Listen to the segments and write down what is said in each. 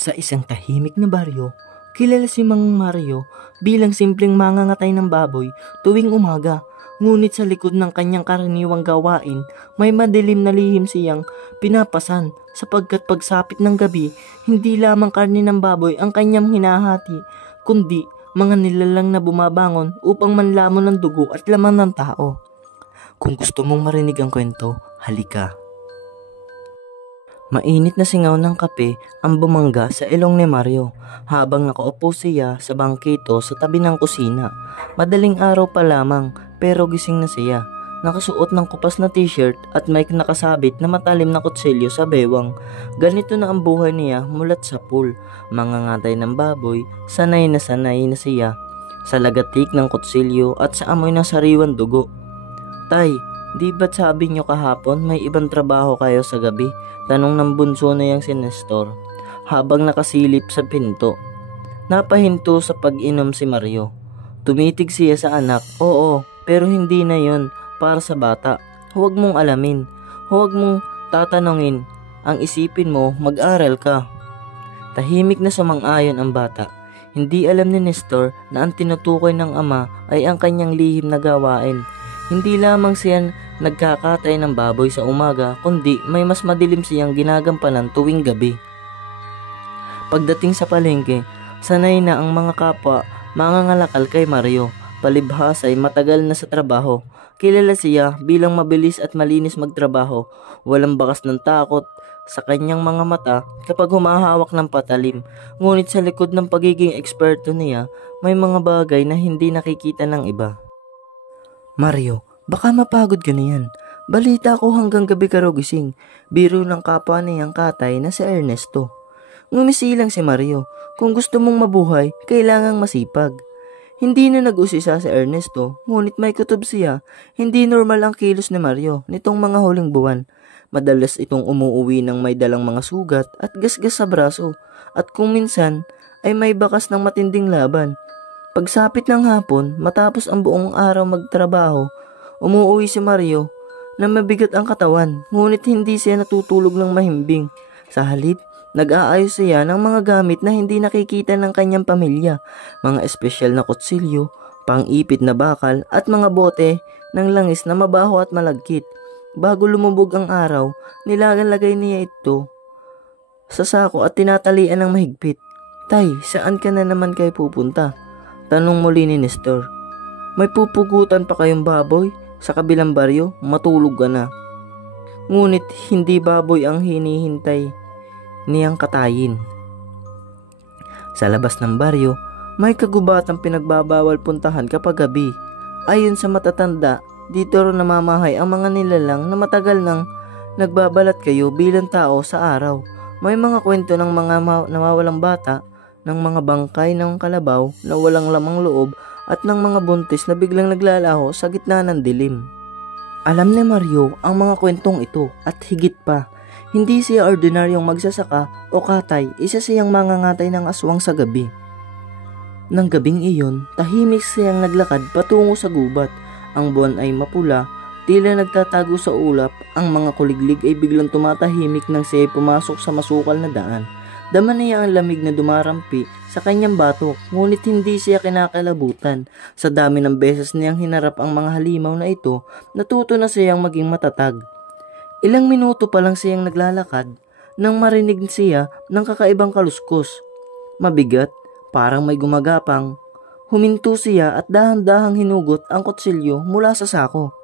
Sa isang tahimik na baryo, kilala si Mang Mario bilang simpleng mangangatay ng baboy tuwing umaga. Ngunit sa likod ng kanyang karaniwang gawain, may madilim na lihim siyang pinapasan sapagkat pagsapit ng gabi, hindi lamang karne ng baboy ang kanyang hinahati, kundi mga nilalang na bumabangon upang manlamon ng dugo at laman ng tao. Kung gusto mong marinig ang kwento, halika. Mainit na singaw ng kape ang bumangga sa ilong ni Mario habang nakaupo siya sa bangkito sa tabi ng kusina. Madaling araw pa lamang pero gising na siya. Nakasuot ng kupas na t-shirt at may nakasabit na matalim na kutsilyo sa bewang. Ganito na ang buhay niya mulat sa pool. Mangangatay ng baboy, sanay na siya sa lagatik ng kutsilyo at sa amoy ng sariwang dugo. Tay, di ba't sabi niyo kahapon may ibang trabaho kayo sa gabi? Tanong ng bunso na yang si Nestor habang nakasilip sa pinto. Napahinto sa pag-inom si Mario. Tumitig siya sa anak. Oo, pero hindi na yon para sa bata. Huwag mong alamin. Huwag mong tatanungin. Ang isipin mo, mag-aral ka. Tahimik na sumang-ayon ang bata. Hindi alam ni Nestor na ang tinutukoy ng ama ay ang kanyang lihim na gawain. Hindi lamang siya nagkakatay ng baboy sa umaga, kundi may mas madilim siyang ginagampanan tuwing gabi. Pagdating sa palengke, sanay na ang mga kapwa mangangalakal kay Mario. Palibhas ay matagal na sa trabaho. Kilala siya bilang mabilis at malinis magtrabaho. Walang bakas ng takot sa kanyang mga mata kapag humahawak ng patalim. Ngunit sa likod ng pagiging eksperto niya, may mga bagay na hindi nakikita ng iba. Mario, baka mapagod ka na yan. Balita ko hanggang gabi ka raw gising. Biro ng kapwa niyang katay na si Ernesto. Ngumisilang si Mario. Kung gusto mong mabuhay, kailangang masipag. Hindi na nag-usisa si Ernesto, ngunit may kutob siya. Hindi normal ang kilos ni Mario nitong mga huling buwan. Madalas itong umuuwi ng may dalang mga sugat at gasgas sa braso. At kung minsan ay may bakas ng matinding laban. Pagsapit ng hapon, matapos ang buong araw magtrabaho, umuuwi si Mario na mabigat ang katawan, ngunit hindi siya natutulog ng mahimbing. Sa halip, nag-aayos siya ng mga gamit na hindi nakikita ng kanyang pamilya, mga espesyal na kutsilyo, pang-ipit na bakal at mga bote ng langis na mabaho at malagkit. Bago lumubog ang araw, nilalagay niya ito sa sako at tinatalian ng mahigpit. Tay, saan ka na naman kayo pupunta? Tanong muli ni Nestor. May pupugutan pa kayong baboy? Sa kabilang baryo, matulog ka na. Ngunit hindi baboy ang hinihintay niyang katayin. Sa labas ng baryo, may kagubatang pinagbabawal puntahan kapag gabi. Ayon sa matatanda, dito rin namamahay ang mga nilalang na matagal nang nagbabalat kayo bilang tao sa araw. May mga kwento ng mga nawawalang bata, ng mga bangkay ng kalabaw na walang lamang loob at ng mga buntis na biglang naglalaho sa gitna ng dilim. Alam ni Mario ang mga kwentong ito at higit pa, hindi siya ordinaryong magsasaka o katay, isa siyang mangangatay ng aswang sa gabi. Nang gabing iyon, tahimik siyang naglakad patungo sa gubat. Ang buwan ay mapula, tila nagtatago sa ulap. Ang mga kuliglig ay biglang tumatahimik nang siya ay pumasok sa masukal na daan. Dama niya ang lamig na dumarampi sa kanyang batok, ngunit hindi siya kinakalabutan. Sa dami ng beses niyang hinarap ang mga halimaw na ito, natuto na siyang maging matatag. Ilang minuto pa lang siyang naglalakad nang marinig siya ng kakaibang kaluskos. Mabigat, parang may gumagapang. Huminto siya at dahan-dahang hinugot ang kutsilyo mula sa sako.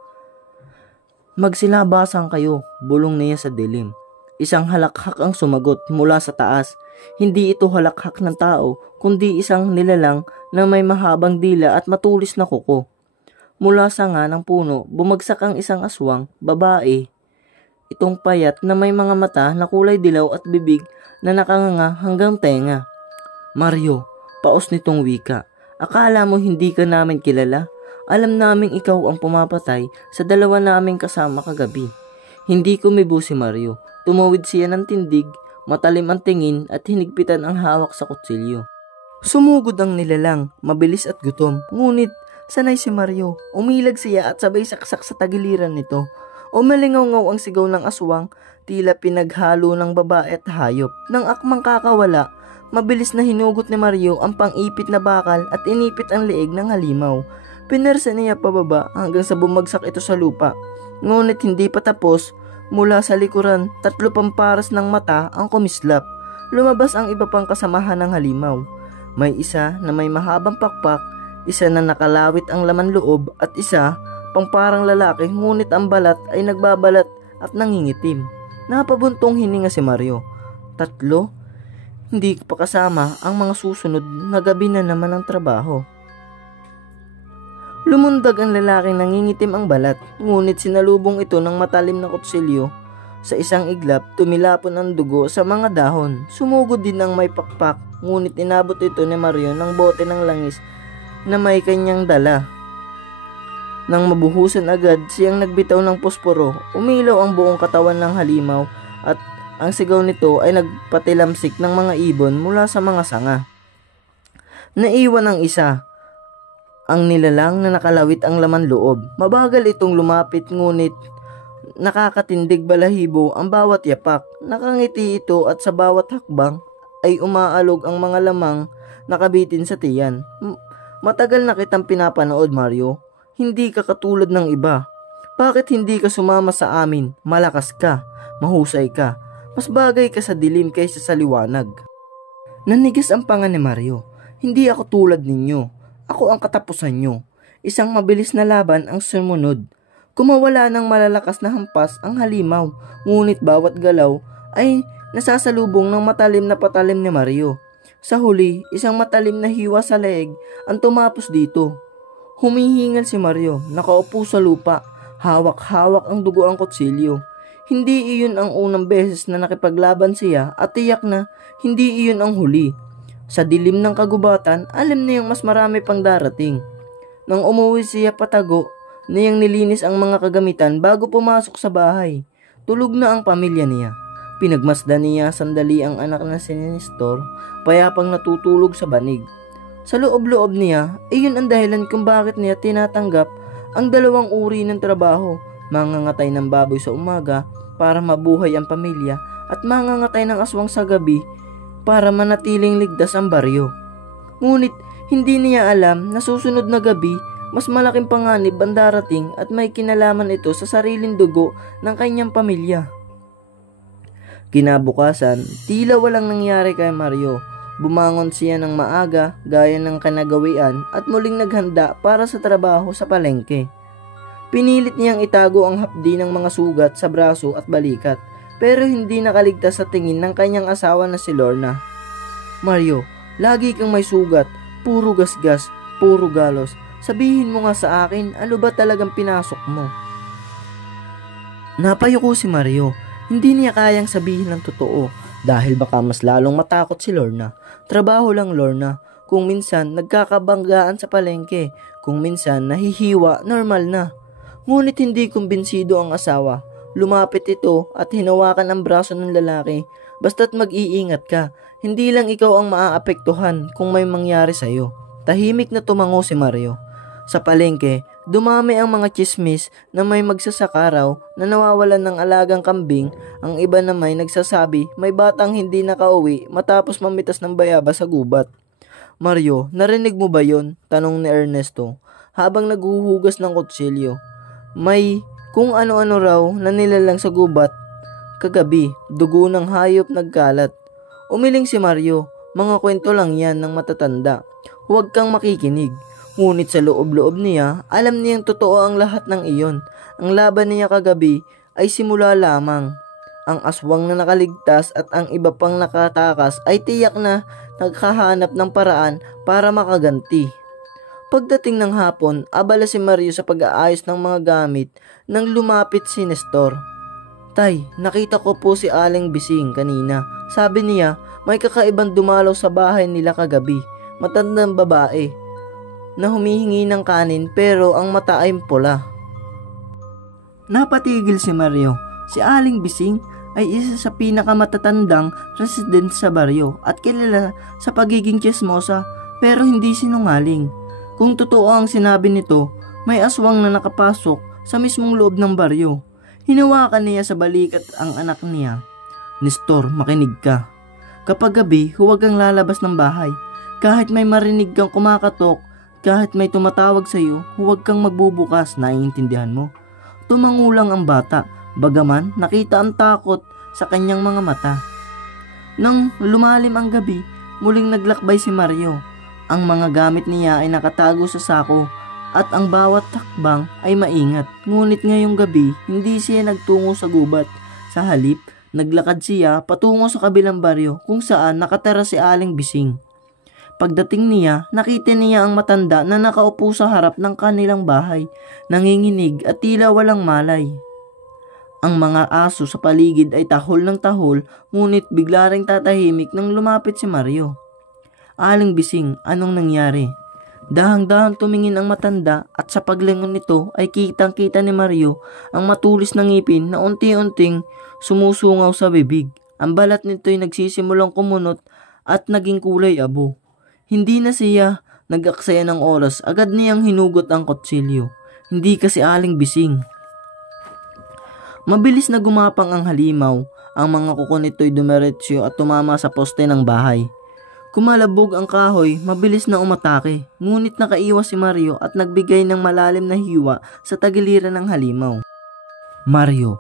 Magsilabasan kayo, bulong niya sa dilim. Isang halakhak ang sumagot mula sa taas. Hindi ito halakhak ng tao, kundi isang nilalang na may mahabang dila at matulis na kuko. Mula sa nga ng puno, bumagsak ang isang aswang, babae. Itong payat na may mga mata na kulay dilaw at bibig na nakanganga hanggang tenga. Mario, paos nitong wika. Akala mo hindi ka namin kilala? Alam naming ikaw ang pumapatay sa dalawa naming kasama kagabi. Hindi kumibo si Mario. Tumawid siya ng tindig, matalim ang tingin at hinigpitan ang hawak sa kutsilyo. Sumugod ang nilalang, mabilis at gutom. Ngunit sanay si Mario. Umilag siya at sabay saksak sa tagiliran nito. Umalingaw-ngaw ang sigaw ng aswang, tila pinaghalo ng babae at hayop. Nang akmang kakawala, Mabilis na hinugot ni Mario ang pang-ipit na bakal at inipit ang leeg ng halimaw. Pinersa niya pababa hanggang sa bumagsak ito sa lupa. Ngunit hindi pa tapos, mula sa likuran, 3 pamparas ng mata ang kumislap. Lumabas ang iba pang kasamahan ng halimaw. May isa na may mahabang pakpak, isa na nakalawit ang laman loob at isa pang parang lalaki ngunit ang balat ay nagbabalat at nangingitim. Napabuntong hininga si Mario. 3? Hindi pa kasama ang mga susunod na gabi na naman ng trabaho. Lumundag ang lalaking nangingitim ang balat, ngunit sinalubong ito ng matalim na kutsilyo. Sa isang iglap, tumilapon ang dugo sa mga dahon. Sumugod din ang may pakpak, ngunit inabot ito ni Mario ng bote ng langis na may kanyang dala. Nang mabuhusan agad, siyang nagbitaw ng posporo. Umilaw ang buong katawan ng halimaw at ang sigaw nito ay nagpatilamsik ng mga ibon mula sa mga sanga. Naiwan ang isa, ang nilalang na nakalawit ang laman loob. Mabagal itong lumapit ngunit nakakatindig balahibo ang bawat yapak. Nakangiti ito at sa bawat hakbang ay umaalog ang mga lamang nakabitin sa tiyan. Matagal na kitang pinapanood, Mario. Hindi ka katulad ng iba. Bakit hindi ka sumama sa amin? Malakas ka, mahusay ka. Mas bagay ka sa dilim kaysa sa liwanag. Nanigas ang panga ni Mario. Hindi ako tulad ninyo. Ako ang katapusan nyo. Isang mabilis na laban ang sumunod. Kumawala ng malalakas na hampas ang halimaw, ngunit bawat galaw ay nasasalubong ng matalim na patalim ni Mario. Sa huli, isang matalim na hiwa sa leeg ang tumapos dito. Humihingal si Mario, nakaupo sa lupa, hawak-hawak ang dugo ang kutsilyo. Hindi iyon ang unang beses na nakipaglaban siya at tiyak na hindi iyon ang huli. Sa dilim ng kagubatan, alam niyang mas marami pang darating. Nang umuwi siya patago, niyang nilinis ang mga kagamitan bago pumasok sa bahay. Tulog na ang pamilya niya. Pinagmasdan niya sandali ang anak na si Nestor, payapang natutulog sa banig. Sa loob-loob niya, iyon ang dahilan kung bakit niya tinatanggap ang 2 uri ng trabaho. Mangangatay ng baboy sa umaga para mabuhay ang pamilya at mangangatay ng aswang sa gabi para manatiling ligtas ang baryo. Ngunit hindi niya alam na susunod na gabi mas malaking panganib ang darating at may kinalaman ito sa sariling dugo ng kanyang pamilya. Kinabukasan, tila walang nangyari kay Mario. Bumangon siya ng maaga gaya ng kanagawian at muling naghanda para sa trabaho sa palengke. Pinilit niyang itago ang hapdi ng mga sugat sa braso at balikat, pero hindi nakaligtas sa tingin ng kanyang asawa na si Lorna. Mario, lagi kang may sugat, puro gasgas, puro galos. Sabihin mo nga sa akin, ano ba talagang pinasok mo? Napayuko si Mario. Hindi niya kayang sabihin ng totoo dahil baka mas lalong matakot si Lorna. Trabaho lang, Lorna. Kung minsan nagkakabanggaan sa palengke, kung minsan nahihiwa, normal na. Ngunit hindi kumbinsido ang asawa. Lumapit ito at hinawakan ang braso ng lalaki. Basta't mag-iingat ka, hindi lang ikaw ang maaapektuhan kung may mangyari sa'yo. Tahimik na tumango si Mario. Sa palengke, dumami ang mga chismis na may magsasaka raw na nawawalan ng alagang kambing. Ang iba na may nagsasabi may batang hindi nakauwi matapos mamitas ng bayabas sa gubat. Mario, narinig mo ba yon? Tanong ni Ernesto habang naghuhugas ng kutsilyo. May kung ano-ano raw na nilalang sa gubat. Kagabi, dugo ng hayop nagkalat. Umiling si Mario, mga kwento lang yan ng matatanda. Huwag kang makikinig. Ngunit sa loob-loob niya, alam niyang totoo ang lahat ng iyon. Ang laban niya kagabi ay simula lamang. Ang aswang na nakaligtas at ang iba pang nakatakas ay tiyak na naghahanap ng paraan para makaganti. Pagdating ng hapon, abala si Mario sa pag-aayos ng mga gamit nang lumapit si Nestor. Tay, nakita ko po si Aling Bising kanina. Sabi niya, may kakaibang dumalaw sa bahay nila kagabi. Matandang babae na humihingi ng kanin pero ang mata ay pula. Napatigil si Mario. Si Aling Bising ay isa sa pinakamatatandang resident sa baryo at kilala sa pagiging chismosa pero hindi sinungaling. Kung totoo ang sinabi nito, may aswang na nakapasok sa mismong loob ng baryo. Hinawakan niya sa balikat ang anak niya. Nestor, makinig ka. Kapag gabi, huwag kang lalabas ng bahay. Kahit may marinig kang kumakatok, kahit may tumatawag sa iyo, huwag kang magbubukas, naiintindihan mo? Tumangulang ang bata, bagaman nakita ang takot sa kanyang mga mata. Nang lumalim ang gabi, muling naglakbay si Mario. Ang mga gamit niya ay nakatago sa sako at ang bawat takbang ay maingat. Ngunit ngayong gabi, hindi siya nagtungo sa gubat. Sa halip, naglakad siya patungo sa kabilang baryo kung saan nakatira si Aling Bising. Pagdating niya, nakita niya ang matanda na nakaupo sa harap ng kanilang bahay, nanginginig at tila walang malay. Ang mga aso sa paligid ay tahol ng tahol, ngunit bigla ring tatahimik nang lumapit si Mario. Aling Bising, anong nangyari? Dahang-dahang tumingin ang matanda at sa paglingon nito ay kitang-kita ni Mario ang matulis na ngipin na unti-unting sumusungaw sa bibig. Ang balat nito ay nagsisimulang kumunot at naging kulay abo. Hindi na siya nag-aksaya ng oras, agad niyang hinugot ang kutsilyo. Hindi kasi Aling Bising. Mabilis na gumapang ang halimaw, ang mga kuko nito'y dumeretsyo at tumama sa poste ng bahay. Kumalabog ang kahoy, mabilis na umatake, ngunit nakaiwas si Mario at nagbigay ng malalim na hiwa sa tagiliran ng halimaw. Mario,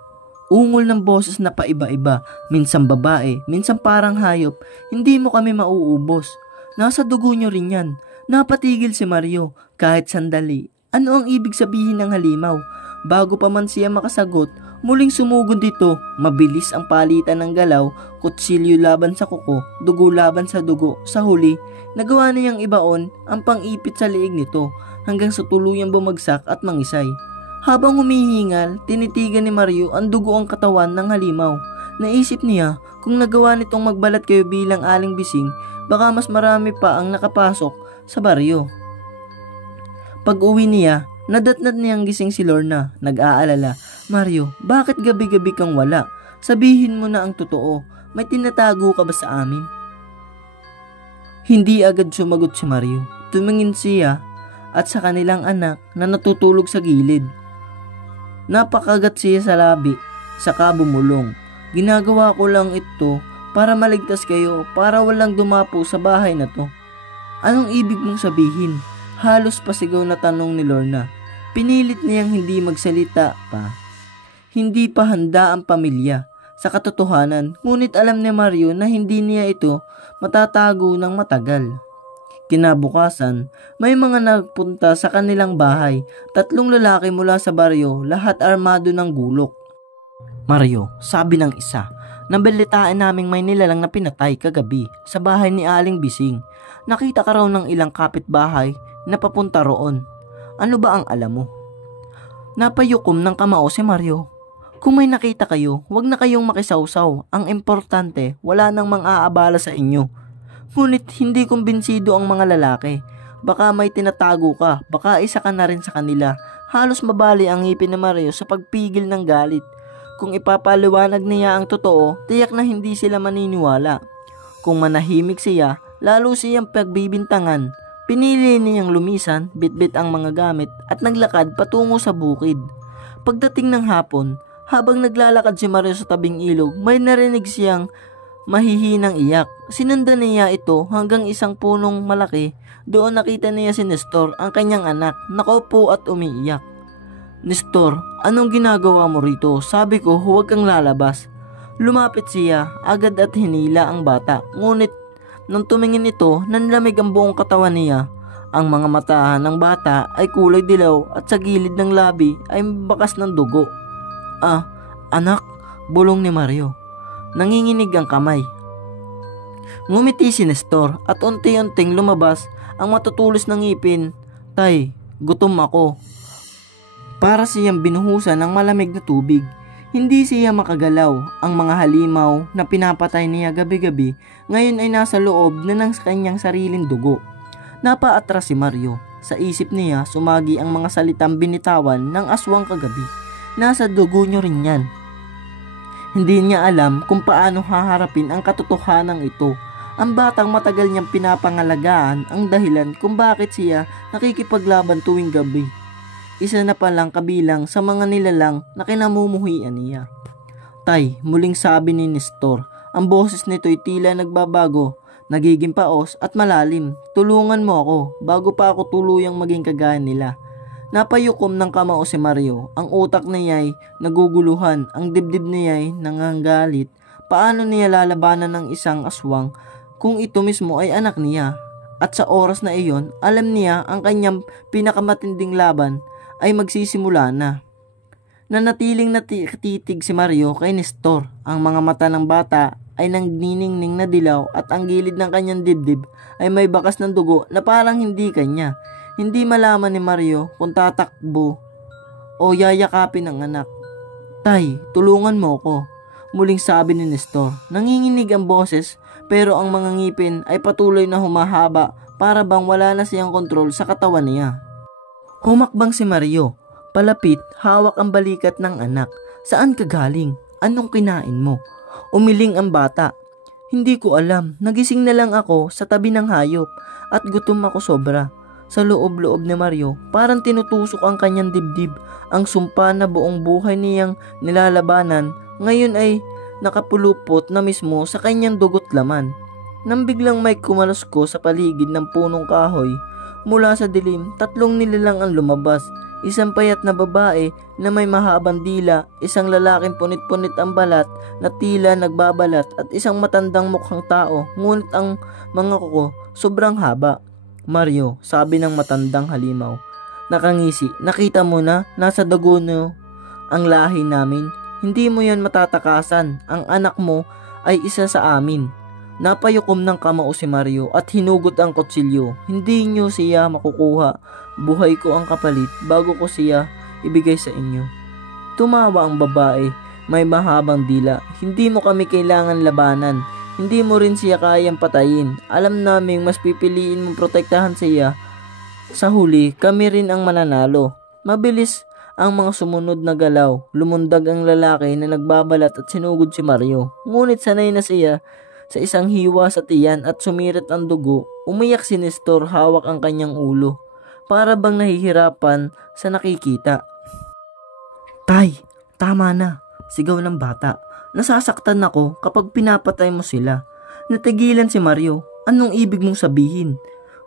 ungol ng boses na paiba-iba, minsan babae, minsan parang hayop, hindi mo kami mauubos. Nasa dugo nyo rin yan. Napatigil si Mario, kahit sandali. Ano ang ibig sabihin ng halimaw? Bago pa man siya makasagot, muling sumugod dito. Mabilis ang palitan ng galaw, kutsilyo laban sa kuko, dugo laban sa dugo. Sa huli, nagawa niyang ibaon ang pang-ipit sa liig nito hanggang sa tuluyang bumagsak at mangisay. Habang humihingal, tinitigan ni Mario ang dugo ang katawan ng halimaw. Naisip niya, kung nagawa nitong magbalat kayo bilang Aling Bising, baka mas marami pa ang nakapasok sa baryo. Pag-uwi niya, nadatnat niyang gising si Lorna, nag-aalala. Mario, bakit gabi-gabi kang wala? Sabihin mo na ang totoo, may tinatago ka ba sa amin? Hindi agad sumagot si Mario. Tumingin siya at sa kanilang anak na natutulog sa gilid. Napakagat siya sa labi, saka bumulong. Ginagawa ko lang ito para maligtas kayo, para walang dumapo sa bahay na to. Anong ibig mong sabihin? Halos pasigaw na tanong ni Lorna. Pinilit niyang hindi magsalita pa. Hindi pa handa ang pamilya sa katotohanan, ngunit alam ni Mario na hindi niya ito matatago ng matagal. Kinabukasan, may mga nagpunta sa kanilang bahay, 3 lalaki mula sa baryo, lahat armado ng gulok. Mario, sabi ng isa, nabalitaan naming may nilalang na pinatay kagabi sa bahay ni Aling Bising. Nakita ka raw ng ilang kapitbahay na papunta roon. Ano ba ang alam mo? Napayukom ng kamao si Mario. Kung may nakita kayo, huwag na kayong makisawsaw. Ang importante, wala nang mang-aabala sa inyo. Ngunit hindi kumbinsido ang mga lalaki. Baka may tinatago ka, baka isa ka na rin sa kanila. Halos mabali ang ngipin ni Mario sa pagpigil ng galit. Kung ipapaliwanag niya ang totoo, tiyak na hindi sila maniniwala. Kung manahimik siya, lalo siyang pagbibintangan. Pinili niyang lumisan, bitbit ang mga gamit at naglakad patungo sa bukid. Pagdating ng hapon, habang naglalakad si Mario sa tabing ilog, may narinig siyang mahihinang iyak. Sinundan niya ito hanggang isang punong malaki. Doon nakita niya si Nestor, ang kanyang anak, nakaupo at umiiyak. Nestor, anong ginagawa mo rito? Sabi ko huwag kang lalabas. Lumapit siya, agad at hinila ang bata. Ngunit nang tumingin ito, nanlamig ang buong katawan niya. Ang mga mata ng bata ay kulay dilaw at sa gilid ng labi ay bakas ng dugo. Ah, anak, bulong ni Mario. Nanginginig ang kamay. Ngumiti si Nestor at unti-unting lumabas ang matutulis ng ngipin. Tay, gutom ako. Para siyang binuhusan ng malamig na tubig. Hindi siya makagalaw. Ang mga halimaw na pinapatay niya gabi-gabi ngayon ay nasa loob na ng kanyang sariling dugo. Napaatras si Mario. Sa isip niya sumagi ang mga salitang binitawan ng aswang kagabi. Nasa dugo nyo rin yan. Hindi niya alam kung paano haharapin ang katotohanan ito. Ang batang matagal niyang pinapangalagaan ang dahilan kung bakit siya nakikipaglaban tuwing gabi. Isa na palang kabilang sa mga nilalang na kinamumuhian niya. Tay, muling sabi ni Nestor, Ang boses nito'y tila nagbabago, nagiging paos at malalim. Tulungan mo ako bago pa ako tuluyang maging kagaya nila. Napayukom ng kamao si Mario. Ang utak niya'y naguguluhan, ang dibdib niya'y nanganggalit. Paano niya lalabanan ng isang aswang kung ito mismo ay anak niya? At sa oras na iyon, alam niya ang kanyang pinakamatinding laban ay magsisimula na. Nanatiling natitig si Mario kay Nestor. Ang mga mata ng bata ay nangniningning na dilaw at ang gilid ng kanyang dibdib ay may bakas ng dugo na parang hindi kanya. Hindi malaman ni Mario kung tatakbo o yayakapin ang anak. Tay, tulungan mo ko, muling sabi ni Nestor. Nanginginig ang boses pero ang mga ngipin ay patuloy na humahaba para bang wala na siyang kontrol sa katawan niya. Humakbang si Mario. Palapit, hawak ang balikat ng anak. Saan ka galing? Anong kinain mo? Umiling ang bata. Hindi ko alam. Nagising na lang ako sa tabi ng hayop at gutom ako sobra. Sa loob-loob ni Mario, parang tinutusok ang kanyang dibdib. Ang sumpa na buong buhay niyang nilalabanan, ngayon ay nakapulupot na mismo sa kanyang dugot laman. Nang biglang may kumalusko sa paligid ng punong kahoy, mula sa dilim, 3 nilalang ang lumabas. Isang payat na babae na may mahabang dila, isang lalaking punit-punit ang balat na tila nagbabalat at isang matandang mukhang tao, ngunit ang mga kuko sobrang haba. Mario, sabi ng matandang halimaw. Nakangisi, nakita mo na, nasa dugo no ang lahi namin. Hindi mo yan matatakasan, ang anak mo ay isa sa amin. Napayukom ng kamao si Mario at hinugot ang kutsilyo. Hindi nyo siya makukuha. Buhay ko ang kapalit bago ko siya ibigay sa inyo. Tumawa ang babae, may mahabang dila. Hindi mo kami kailangan labanan. Hindi mo rin siya kayang patayin. Alam naming mas pipiliin mong protektahan siya. Sa huli, kami rin ang mananalo. Mabilis ang mga sumunod na galaw. Lumundag ang lalaki na nagbabalat at sinugod si Mario. Ngunit sanay na siya sa isang hiwa sa tiyan at sumirit ang dugo. Umiyak si Nestor, hawak ang kanyang ulo. Para bang nahihirapan sa nakikita. Tay, tama na, sigaw ng bata. Nasasaktan ako kapag pinapatay mo sila. Natigilan si Mario. Anong ibig mong sabihin?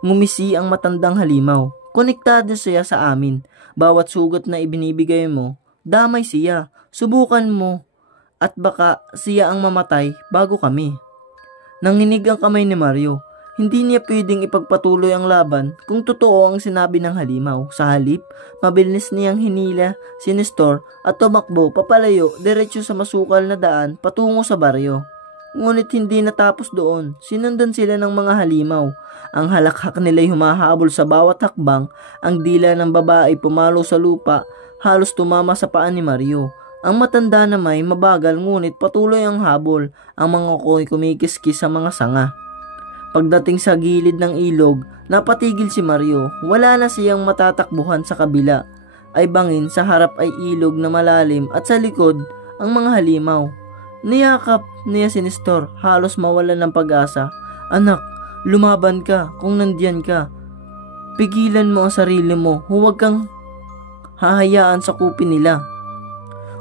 Ngumisi ang matandang halimaw. Konektado siya sa amin. Bawat sugat na ibinibigay mo, damay siya. Subukan mo at baka siya ang mamatay bago kami. Nanginig ang kamay ni Mario. Hindi niya pwedeng ipagpatuloy ang laban kung totoo ang sinabi ng halimaw. Sa halip, mabilis niyang hinila si Nestor at tumakbo papalayo diretso sa masukal na daan patungo sa baryo. Ngunit hindi natapos doon. Sinundan sila ng mga halimaw. Ang halakhak nila'y humahabol sa bawat hakbang. Ang dila ng babae pumalo sa lupa, halos tumama sa paa ni Mario. Ang matanda na may mabagal ngunit patuloy ang habol. Ang mga ko'y kumikiskis sa mga sanga. Pagdating sa gilid ng ilog, napatigil si Mario. Wala na siyang matatakbuhan sa kabila. Ay bangin, sa harap ay ilog na malalim at sa likod ang mga halimaw. Niyakap niya si Nestor, halos mawalan ng pag-asa. Anak, lumaban ka kung nandiyan ka. Pigilan mo ang sarili mo, huwag kang hahayaan sa kupin nila.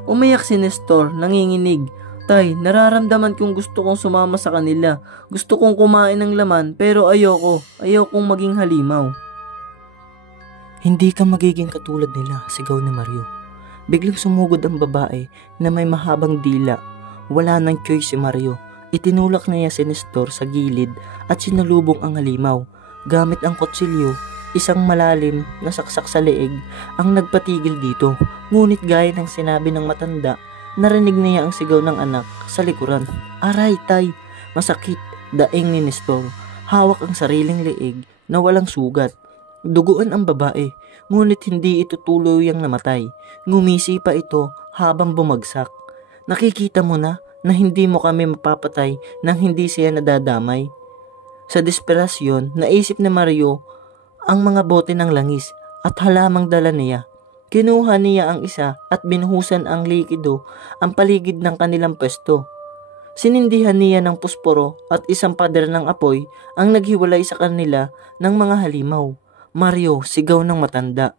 Umiyak si Nestor, nanginginig. Tay, nararamdaman kong gusto kong sumama sa kanila. Gusto kong kumain ng laman pero ayokong maging halimaw. Hindi ka magiging katulad nila, sigaw ni Mario. Biglang sumugod ang babae na may mahabang dila. Wala nang choice si Mario. Itinulak niya si Nestor sa gilid at sinalubong ang halimaw. Gamit ang kutsilyo, isang malalim na saksak sa leeg ang nagpatigil dito. Ngunit gaya ng sinabi ng matanda, narinig niya ang sigaw ng anak sa likuran. Aray, tay, masakit, daing ni Nestor. Hawak ang sariling leeg na walang sugat. Duguan ang babae, ngunit hindi ito tuluyang namatay. Ngumisi pa ito habang bumagsak. Nakikita mo na hindi mo kami mapapatay nang hindi siya nadadamay. Sa desperasyon, naisip ni Mario ang mga bote ng langis at halamang dala niya. Kinuha niya ang isa at binuhusan ang likido ang paligid ng kanilang pwesto. Sinindihan niya ng pusporo at isang pader ng apoy ang naghiwalay sa kanila ng mga halimaw. Mario, sigaw ng matanda.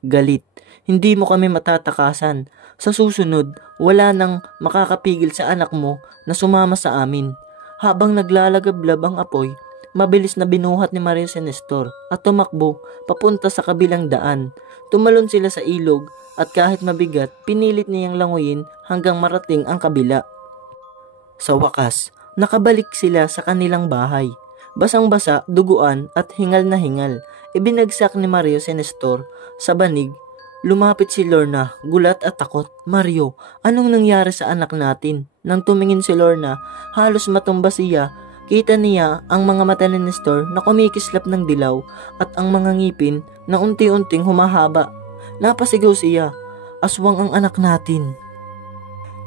Galit, hindi mo kami matatakasan. Sa susunod, wala nang makakapigil sa anak mo na sumama sa amin. Habang naglalagablab ang apoy, mabilis na binuhat ni Mario si Nestor at tumakbo papunta sa kabilang daan. Tumalon sila sa ilog at kahit mabigat, pinilit niyang languyin hanggang marating ang kabila. Sa wakas, nakabalik sila sa kanilang bahay. Basang-basa, duguan at hingal na hingal. Ibinagsak ni Mario si Nestor sa banig. Lumapit si Lorna, gulat at takot. Mario, anong nangyari sa anak natin? Nang tumingin si Lorna, halos matumba siya. Kita niya ang mga mata ni Nestor na kumikislap ng dilaw at ang mga ngipin na unti-unting humahaba. Napasigaw siya, aswang ang anak natin.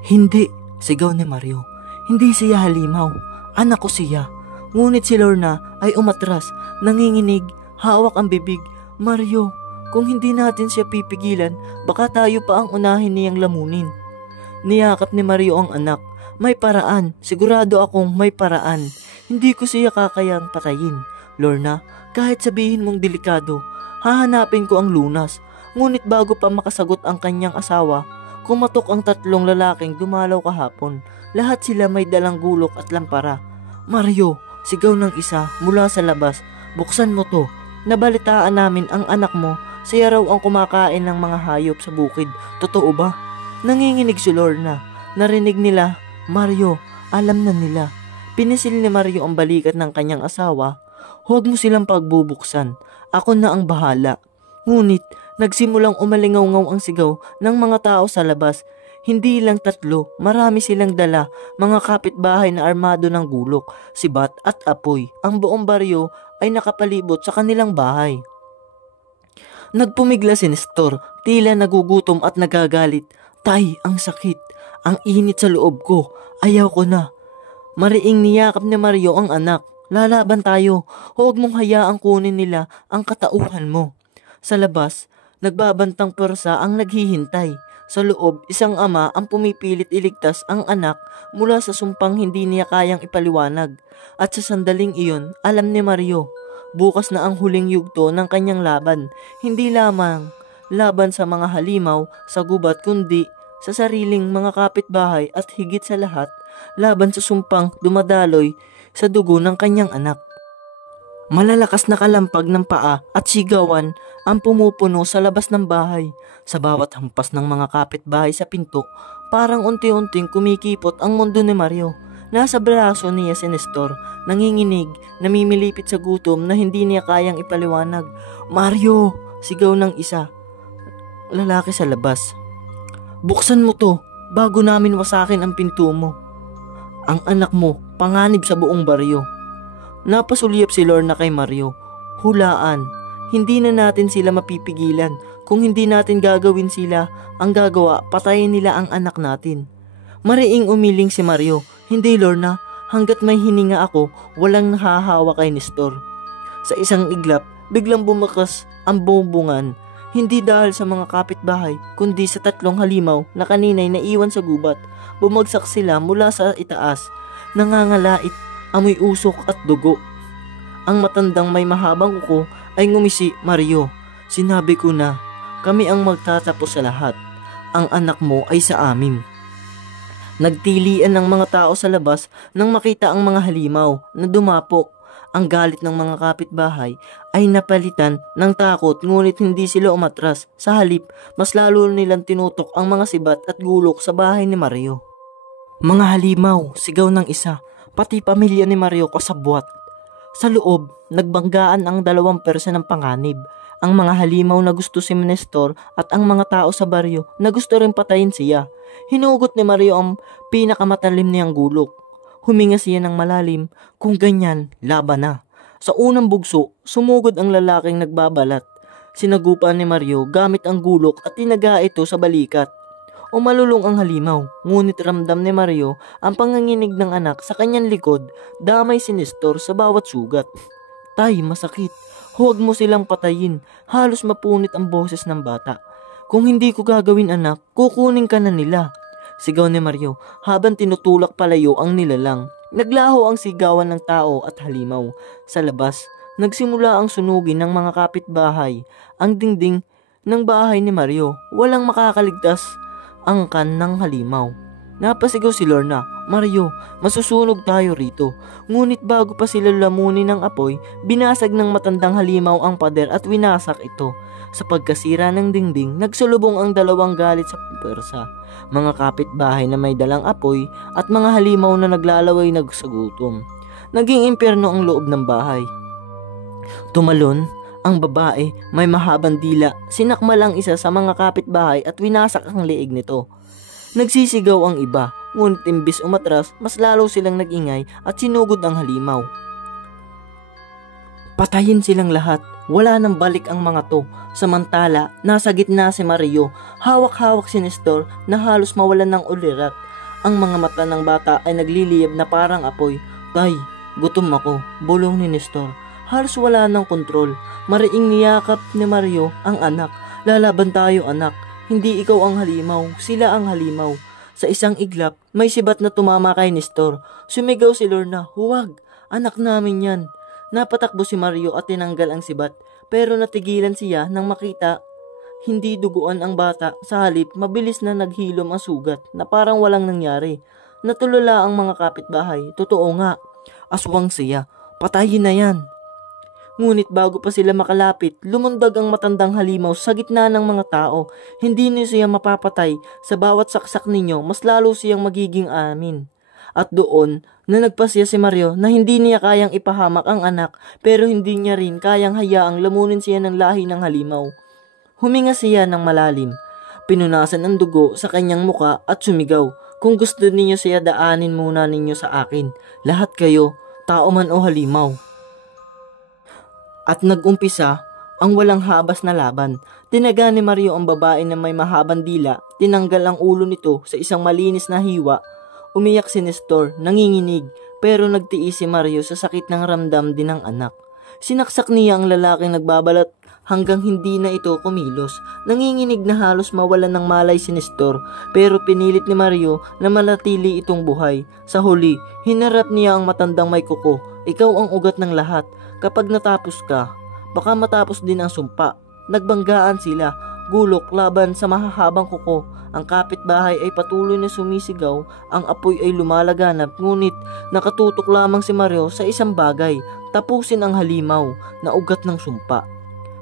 Hindi, sigaw ni Mario. Hindi siya halimaw, anak ko siya. Ngunit si Lorna ay umatras, nanginginig, hawak ang bibig. Mario, kung hindi natin siya pipigilan, baka tayo pa ang unahin niyang lamunin. Niyakap ni Mario ang anak. May paraan, sigurado akong may paraan. Hindi ko siya kakayang patayin. Lorna, kahit sabihin mong delikado, hahanapin ko ang lunas. Ngunit bago pa makasagot ang kanyang asawa, kumatok ang tatlong lalaking dumalaw kahapon. Lahat sila may dalang gulok at lampara. Mario, sigaw ng isa mula sa labas. Buksan mo to. Nabalitaan namin ang anak mo. Siya raw ang kumakain ng mga hayop sa bukid. Totoo ba? Nanginginig si Lorna. Narinig nila, Mario, alam na nila. Pinisil ni Mario ang balikat ng kanyang asawa. Huwag mo silang pagbubuksan. Ako na ang bahala. Ngunit, nagsimulang umalingaw-ngaw ang sigaw ng mga tao sa labas. Hindi lang tatlo, marami silang dala, mga kapitbahay na armado ng gulok, sibat at apoy. Ang buong baryo ay nakapalibot sa kanilang bahay. Nagpumigla si Nestor, tila nagugutom at nagagalit. Tay, ang sakit, ang init sa loob ko, ayaw ko na. Mariing niyakap ni Mario ang anak. Lalaban tayo, huwag mong hayaang kunin nila ang katauhan mo. Sa labas, nagbabantang pwersa ang naghihintay. Sa loob, isang ama ang pumipilit iligtas ang anak mula sa sumpang hindi niya kayang ipaliwanag. At sa sandaling iyon, alam ni Mario, bukas na ang huling yugto ng kanyang laban. Hindi lamang laban sa mga halimaw sa gubat kundi sa sariling mga kapitbahay at higit sa lahat, laban sa sumpang dumadaloy sa dugo ng kanyang anak. Malalakas na kalampag ng paa at sigawan ang pumupuno sa labas ng bahay. Sa bawat hampas ng mga kapitbahay sa pinto, parang unti-unting kumikipot ang mundo ni Mario. Nasa braso niya si Nestor, nanginginig, namimilipit sa gutom na hindi niya kayang ipaliwanag. Mario! Sigaw ng isa, lalaki sa labas. Buksan mo to, bago namin wasakin ang pinto mo. Ang anak mo, panganib sa buong baryo. Napasulyap si Lorna kay Mario. Hulaan, hindi na natin sila mapipigilan. Kung hindi natin gagawin sila ang gagawa, patayin nila ang anak natin. Mariing umiling si Mario. Hindi Lorna, hanggat may hininga ako, walang nahahawa kay Nestor. Sa isang iglap, biglang bumakas ang bumbungan. Hindi dahil sa mga kapitbahay, kundi sa tatlong halimaw na kaninay naiwan sa gubat. Bumagsak sila mula sa itaas, nangangalait, amoy usok at dugo. Ang matandang may mahabang kuko ay ngumisi. Mario, sinabi ko na, kami ang magtatapos sa lahat. Ang anak mo ay sa amin. Nagtilian ng mga tao sa labas nang makita ang mga halimaw na dumapo. Ang galit ng mga kapitbahay ay napalitan ng takot, ngunit hindi sila umatras. Sa halip, mas lalo nilang tinutok ang mga sibat at gulok sa bahay ni Mario. Mga halimaw, sigaw ng isa, pati pamilya ni Mario kasabwat. Sa loob, nagbanggaan ang 2 persa ng panganib. Ang mga halimaw na gusto si Nestor at ang mga tao sa baryo na gusto rin patayin siya. Hinugot ni Mario ang pinakamatalim niyang gulok. Huminga siya ng malalim. Kung ganyan, laban na. Sa unang bugso, sumugod ang lalaking nagbabalat. Sinagupan ni Mario gamit ang gulok at tinaga ito sa balikat. Umalulong ang halimaw, ngunit ramdam ni Mario ang panganginig ng anak sa kanyang likod. Damay si Nestor sa bawat sugat. Tay, masakit. Huwag mo silang patayin. Halos mapunit ang boses ng bata. Kung hindi ko gagawin anak, kukunin ka na nila. Sigaw ni Mario habang tinutulak palayo ang nilalang. Naglaho ang sigawan ng tao at halimaw. Sa labas, nagsimula ang sunugin ng mga kapitbahay. Ang dingding ng bahay ni Mario, walang makakaligtas. ang kan ng halimaw. Napasigaw si Lorna, "Mario, masusunog tayo rito." Ngunit bago pa sila lamunin ng apoy, binasag ng matandang halimaw ang pader at winasak ito. Sa pagkasira ng dingding, nagsulubong ang dalawang galit sa pwersa. Mga kapitbahay na may dalang apoy at mga halimaw na naglalaway sa gutom. Naging impyerno ang loob ng bahay. Tumalon ang babae, may mahabang dila, sinakmal ang isa sa mga kapitbahay at winasak ang leeg nito. Nagsisigaw ang iba, ngunit imbis umatras, mas lalo silang nag-ingay at sinugod ang halimaw. Patayin silang lahat, wala nang balik ang mga to. Samantala, nasa gitna si Mario, hawak-hawak si Nestor na halos mawalan ng ulirat. Ang mga mata ng bata ay nagliliyab na parang apoy. "Tay, gutom ako," bulong ni Nestor. Halos wala ng kontrol. Mariing niyakap ni Mario ang anak. "Lalaban tayo, anak. Hindi ikaw ang halimaw, sila ang halimaw." Sa isang iglap, may sibat na tumama kay Nestor. Sumigaw si Lorna, "Huwag! Anak namin yan!" Napatakbo si Mario at tinanggal ang sibat, pero natigilan siya nang makita hindi duguan ang bata. Sa halip, mabilis na naghilom ang sugat na parang walang nangyari. Natulala ang mga kapitbahay. Totoo nga, aswang siya. Patayin na yan. Ngunit bago pa sila makalapit, lumundag ang matandang halimaw sa gitna ng mga tao. "Hindi niyo siya mapapatay. Sa bawat saksak ninyo, mas lalo siyang magiging amin." At doon na nagpasya si Mario na hindi niya kayang ipahamak ang anak, pero hindi niya rin kayang hayaang lamunin siya ng lahi ng halimaw. Huminga siya ng malalim. Pinunasan ang dugo sa kanyang muka at sumigaw, "Kung gusto ninyo siya, daanin muna ninyo sa akin. Lahat kayo, tao man o halimaw." At nag-umpisa ang walang habas na laban. Tinaga ni Mario ang babae na may mahabang dila, tinanggal ang ulo nito sa isang malinis na hiwa. Umiyak si Nestor, nanginginig, pero nagtiis si Mario sa sakit ng ramdam din ng anak. Sinaksak niya ang lalaking nagbabalat hanggang hindi na ito kumilos. Nanginginig na halos mawalan ng malay si Nestor, pero pinilit ni Mario na manatili itong buhay. Sa huli, hinarap niya ang matandang may kuko. "Ikaw ang ugat ng lahat. Kapag natapos ka, baka matapos din ang sumpa." Nagbanggaan sila, gulok laban sa mahahabang kuko. Ang kapitbahay ay patuloy na sumisigaw, ang apoy ay lumalaganap, ngunit nakatutok lamang si Mario sa isang bagay, tapusin ang halimaw na ugat ng sumpa.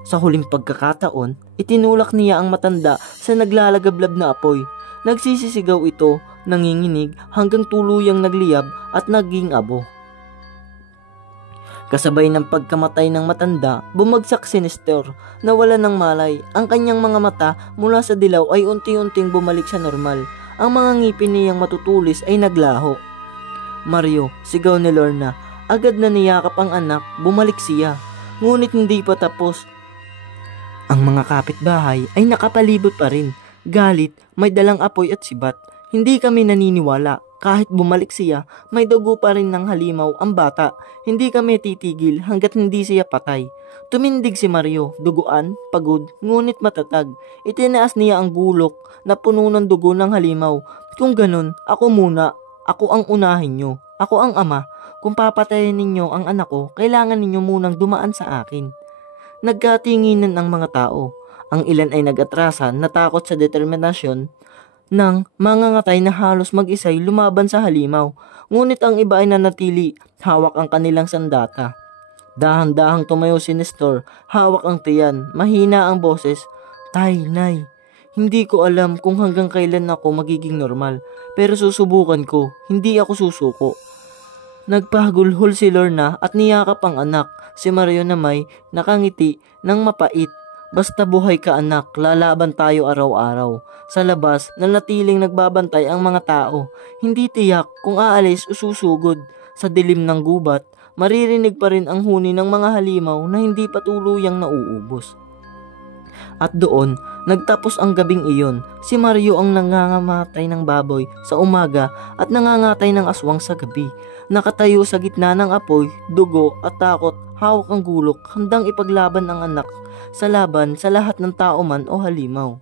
Sa huling pagkakataon, itinulak niya ang matanda sa naglalagablab na apoy. Nagsisisigaw ito, nanginginig hanggang tuluyang nagliyab at naging abo. Kasabay ng pagkamatay ng matanda, bumagsak si Nestor, nawala ng malay. Ang kanyang mga mata mula sa dilaw ay unti-unting bumalik sa normal. Ang mga ngipin niyang matutulis ay naglaho. "Mario," sigaw ni Lorna. Agad na niyakap ang anak, bumalik siya. Ngunit hindi pa tapos. Ang mga kapitbahay ay nakapalibot pa rin. Galit, may dalang apoy at sibat. Hindi kami naniniwala. Kahit bumalik siya, may dugo pa rin ng halimaw ang bata. Hindi kami titigil hanggat hindi siya patay. Tumindig si Mario, duguan, pagod, ngunit matatag. Itinaas niya ang gulok na puno ng dugo ng halimaw. "Kung ganun, ako muna. Ako ang unahin nyo. Ako ang ama. Kung papatayin ninyo ang anak ko, kailangan ninyo munang dumaan sa akin." Nagkatinginan ang mga tao. Ang ilan ay nag-atrasan, natakot sa determinasyon ng mangangatay na halos mag-isay lumaban sa halimaw. Ngunit ang iba ay nanatili, hawak ang kanilang sandata. Dahan-dahang tumayo si Nestor, hawak ang tiyan, mahina ang boses. "Tay, nay, hindi ko alam kung hanggang kailan ako magiging normal, pero susubukan ko, hindi ako susuko." Nagpahagulhol si Lorna at niyakap ang anak. Si Mario na may nakangiti ng mapait. "Basta buhay ka, anak, lalaban tayo araw-araw." Sa labas, nanatiling nagbabantay ang mga tao. Hindi tiyak kung aalis o susugod. Sa dilim ng gubat, maririnig pa rin ang huni ng mga halimaw na hindi patuluyang nauubos. At doon, nagtapos ang gabing iyon. Si Mario ang nangangamatay ng baboy sa umaga at nangangatay ng aswang sa gabi. Nakatayo sa gitna ng apoy, dugo at takot, hawak ang gulok, handang ipaglaban ang anak sa laban sa lahat ng tao man o halimaw.